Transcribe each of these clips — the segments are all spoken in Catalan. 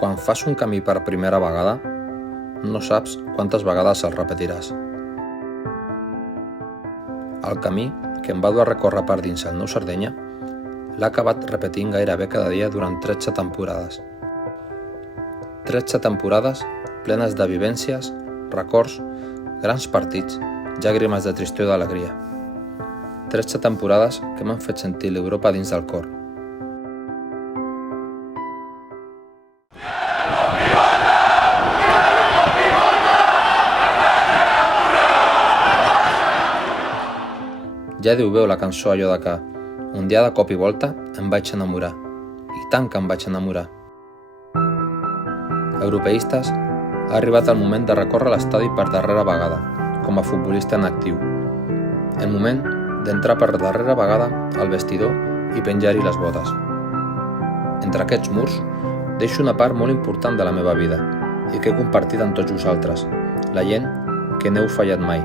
Quan fas un camí per primera vegada, no saps quantes vegades el repetiràs. El camí que em va dur a recórrer per dins el Nou Sardenya l'ha acabat repetint gairebé cada dia durant 13 temporades. 13 temporades plenes de vivències, records, grans partits, llàgrimes de tristor i d'alegria. 13 temporades que m'han fet sentir l'Europa dins del cor. Ja diu bé la cançó allò de que un dia de cop i volta em vaig enamorar, i tant que em vaig enamorar. Europeistes, ha arribat el moment de recórrer l'estadi per darrera vegada, com a futbolista en actiu. El moment d'entrar per darrera vegada al vestidor i penjar-hi les botes. Entre aquests murs, deixo una part molt important de la meva vida i que he compartit amb tots vosaltres, la gent que n'heu fallat mai,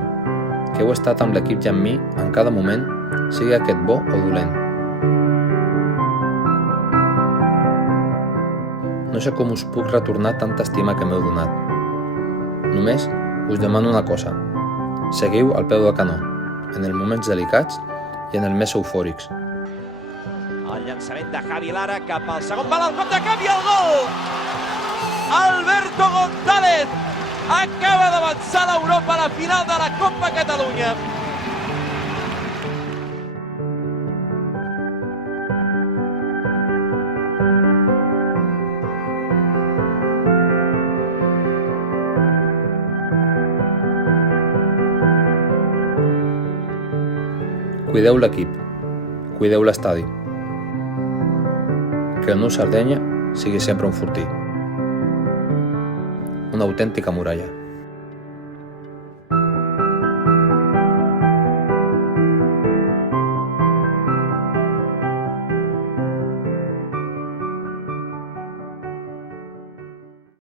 que heu estat amb l'equip i amb mi en cada moment, sigui aquest bo o dolent. No sé com us puc retornar tanta estima que m'heu donat. Només us demano una cosa. Seguiu al peu del canó, en els moments delicats i en els més eufòrics. El llançament de Javi Lara cap al segon pal, al cop de cap i el gol! Alberto González acaba d'avançar l'Europa a la final de la Copa Catalunya. Cuideu l'equip, cuideu l'estadi. Que el Nou Sardenya sigui sempre un fortí. Una autèntica muralla.